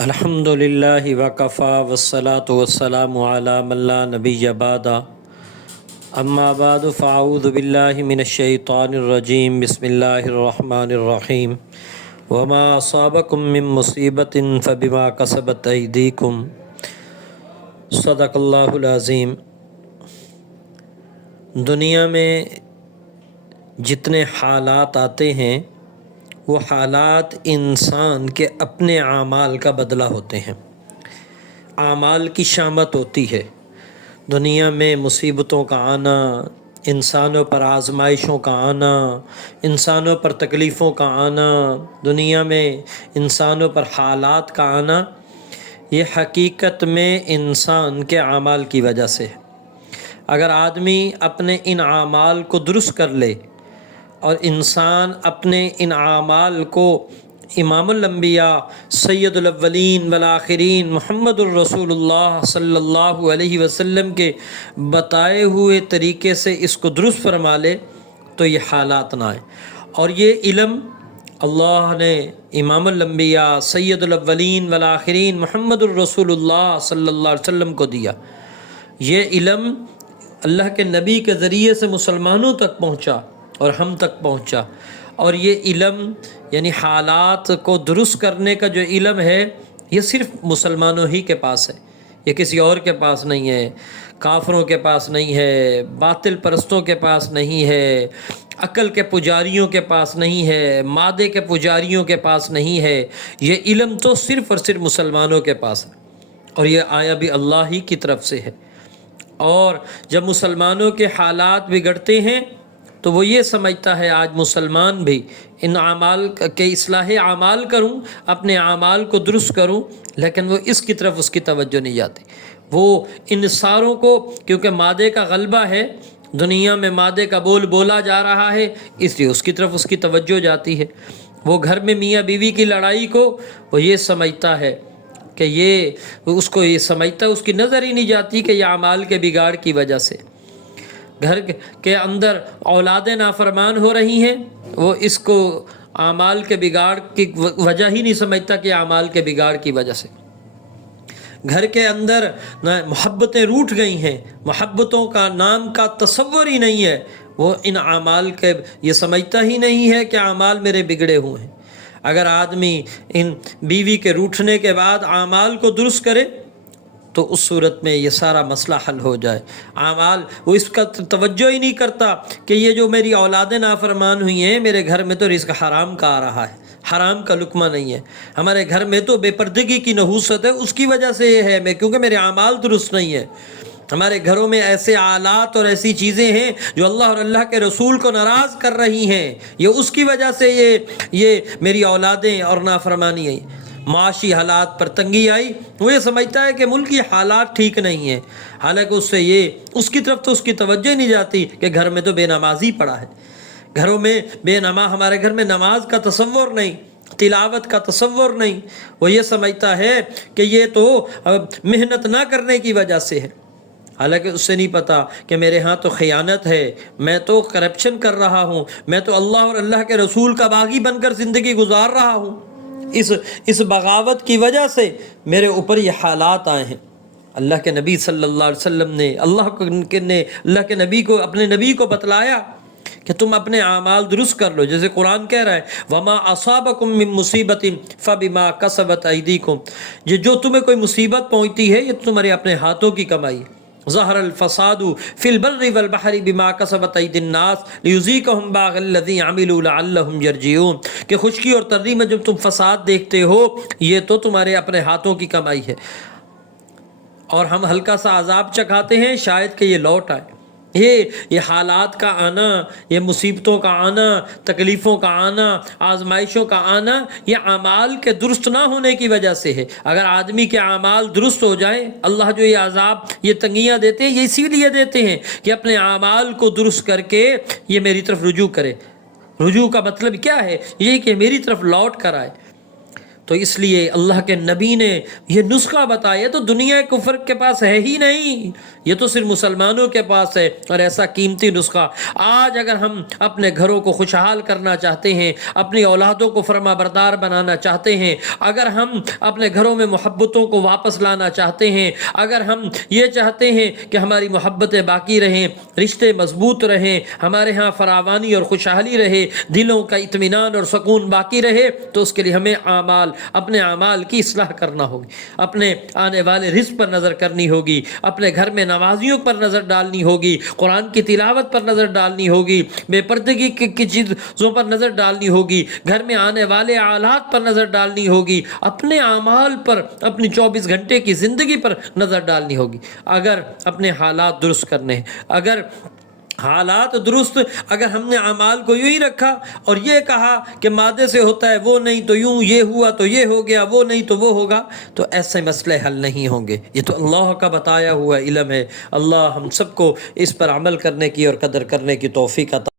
الحمدللہ وکفا والصلاة والسلام علی من لا نبی بعد اما بعد فاعوذ باللہ من الشیطان الرجیم بسم اللہ الرحمن الرحیم وما اصابکم من مصیبت فبما کسبت ایدیکم صدق اللہ العظیم۔ دنیا میں جتنے حالات آتے ہیں وہ حالات انسان کے اپنے اعمال کا بدلہ ہوتے ہیں، اعمال کی شامت ہوتی ہے۔ دنیا میں مصیبتوں کا آنا، انسانوں پر آزمائشوں کا آنا، انسانوں پر تکلیفوں کا آنا، دنیا میں انسانوں پر حالات کا آنا، یہ حقیقت میں انسان کے اعمال کی وجہ سے ہے۔ اگر آدمی اپنے ان اعمال کو درست کر لے اور انسان اپنے ان اعمال کو امام الانبیاء سید الاولین والآخرین محمد الرسول اللہ صلی اللہ علیہ وسلم کے بتائے ہوئے طریقے سے اس کو درست فرما لے تو یہ حالات نہ آئیں۔ اور یہ علم اللہ نے امام الانبیاء سید الاولین والآخرین محمد الرسول اللہ صلی اللہ علیہ وسلم کو دیا۔ یہ علم اللہ کے نبی کے ذریعے سے مسلمانوں تک پہنچا اور ہم تک پہنچا، اور یہ علم یعنی حالات کو درست کرنے کا جو علم ہے یہ صرف مسلمانوں ہی کے پاس ہے، یہ کسی اور کے پاس نہیں ہے، کافروں کے پاس نہیں ہے، باطل پرستوں کے پاس نہیں ہے، عقل کے پجاریوں کے پاس نہیں ہے، مادے کے پجاریوں کے پاس نہیں ہے۔ یہ علم تو صرف اور صرف مسلمانوں کے پاس ہے، اور یہ آیا بھی اللہ ہی کی طرف سے ہے۔ اور جب مسلمانوں کے حالات بگڑتے ہیں تو وہ یہ سمجھتا ہے آج مسلمان بھی ان اعمال کے اصلاح اعمال کروں، اپنے اعمال کو درست کروں، لیکن وہ اس کی طرف اس کی توجہ نہیں جاتی۔ وہ ان ساروں کو، کیونکہ مادے کا غلبہ ہے، دنیا میں مادے کا بول بولا جا رہا ہے، اس لیے اس کی طرف اس کی توجہ جاتی ہے۔ وہ گھر میں میاں بیوی کی لڑائی کو وہ یہ سمجھتا ہے کہ اس کو یہ سمجھتا ہے، اس کی نظر ہی نہیں جاتی کہ یہ اعمال کے بگاڑ کی وجہ سے۔ گھر کے اندر اولادیں نافرمان ہو رہی ہیں، وہ اس کو اعمال کے بگاڑ کی وجہ ہی نہیں سمجھتا کہ اعمال کے بگاڑ کی وجہ سے۔ گھر کے اندر محبتیں روٹھ گئی ہیں، محبتوں کا نام کا تصور ہی نہیں ہے، وہ ان اعمال کے یہ سمجھتا ہی نہیں ہے کہ اعمال میرے بگڑے ہوئے ہیں۔ اگر آدمی ان بیوی کے روٹھنے کے بعد اعمال کو درست کرے تو اس صورت میں یہ سارا مسئلہ حل ہو جائے۔ اعمال وہ اس کا توجہ ہی نہیں کرتا کہ یہ جو میری اولادیں نافرمان ہوئی ہیں، میرے گھر میں تو رزق حرام کا آ رہا ہے، حرام کا لقمہ نہیں ہے، ہمارے گھر میں تو بے پردگی کی نحوست ہے، اس کی وجہ سے یہ ہے، کیونکہ میرے اعمال درست نہیں ہے۔ ہمارے گھروں میں ایسے آلات اور ایسی چیزیں ہیں جو اللہ اور اللہ کے رسول کو ناراض کر رہی ہیں، یہ اس کی وجہ سے یہ میری اولادیں اور نافرمانی آئی۔ معاشی حالات پر تنگی آئی، وہ یہ سمجھتا ہے کہ ملکی حالات ٹھیک نہیں ہیں، حالانکہ اس کی طرف تو اس کی توجہ نہیں جاتی کہ گھر میں تو بے نمازی پڑا ہے، گھروں میں ہمارے گھر میں نماز کا تصور نہیں، تلاوت کا تصور نہیں۔ وہ یہ سمجھتا ہے کہ یہ تو محنت نہ کرنے کی وجہ سے ہے، حالانکہ اس سے نہیں پتہ کہ میرے ہاں تو خیانت ہے، میں تو کرپشن کر رہا ہوں، میں تو اللہ اور اللہ کے رسول کا باغی بن کر زندگی گزار رہا ہوں۔ اس بغاوت کی وجہ سے میرے اوپر یہ حالات آئے ہیں۔ اللہ کے نبی صلی اللہ علیہ وسلم نے اللہ کے نبی کو اپنے نبی کو بتلایا کہ تم اپنے اعمال درست کر لو، جیسے قرآن کہہ رہا ہے وَمَا أَصَابَكُم مِّن مُّصِيبَةٍ فَبِمَا كَسَبَتْ أَيْدِيكُمْ، جو تمہیں کوئی مصیبت پہنچتی ہے یہ تمہارے اپنے ہاتھوں کی کمائی ہے۔ ظہر الفساد فی البر والبحر بما کسبت ایدی الناس لیذیقہم بعض الذی عملوا لعلہم یرجعون، کہ خشکی اور تری میں جب تم فساد دیکھتے ہو یہ تو تمہارے اپنے ہاتھوں کی کمائی ہے، اور ہم ہلکا سا عذاب چکھاتے ہیں شاید کہ یہ لوٹ آئے۔ یہ حالات کا آنا، یہ مصیبتوں کا آنا، تکلیفوں کا آنا، آزمائشوں کا آنا، یہ اعمال کے درست نہ ہونے کی وجہ سے ہے۔ اگر آدمی کے اعمال درست ہو جائیں، اللہ جو یہ عذاب یہ تنگیاں دیتے ہیں یہ اسی لیے دیتے ہیں کہ اپنے اعمال کو درست کر کے یہ میری طرف رجوع کرے۔ رجوع کا مطلب کیا ہے؟ یہی کہ میری طرف لوٹ کر آئے۔ تو اس لیے اللہ کے نبی نے یہ نسخہ بتایا، تو دنیا کفر کے پاس ہے ہی نہیں، یہ تو صرف مسلمانوں کے پاس ہے۔ اور ایسا قیمتی نسخہ آج اگر ہم اپنے گھروں کو خوشحال کرنا چاہتے ہیں، اپنی اولادوں کو فرما بردار بنانا چاہتے ہیں، اگر ہم اپنے گھروں میں محبتوں کو واپس لانا چاہتے ہیں، اگر ہم یہ چاہتے ہیں کہ ہماری محبتیں باقی رہیں، رشتے مضبوط رہیں، ہمارے ہاں فراوانی اور خوشحالی رہے، دلوں کا اطمینان اور سکون باقی رہے، تو اس کے لیے ہمیں اپنے اعمال کی اصلاح کرنا ہوگی، اپنے آنے والے رزق پر نظر کرنی ہوگی، اپنے گھر میں نمازیوں پر نظر ڈالنی ہوگی، قرآن کی تلاوت پر نظر ڈالنی ہوگی، بے پردگی کی چیزوں پر نظر ڈالنی ہوگی، گھر میں آنے والے آلات پر نظر ڈالنی ہوگی، اپنے اعمال پر، اپنی 24 گھنٹے کی زندگی پر نظر ڈالنی ہوگی۔ اگر اپنے حالات درست کرنے ہیں، اگر حالات درست، اگر ہم نے اعمال کو یوں ہی رکھا اور یہ کہا کہ مادے سے ہوتا ہے وہ نہیں تو یوں، یہ ہوا تو یہ ہو گیا، وہ نہیں تو وہ ہوگا، تو ایسے مسئلے حل نہیں ہوں گے۔ یہ تو اللہ کا بتایا ہوا علم ہے۔ اللہ ہم سب کو اس پر عمل کرنے کی اور قدر کرنے کی توفیق عطا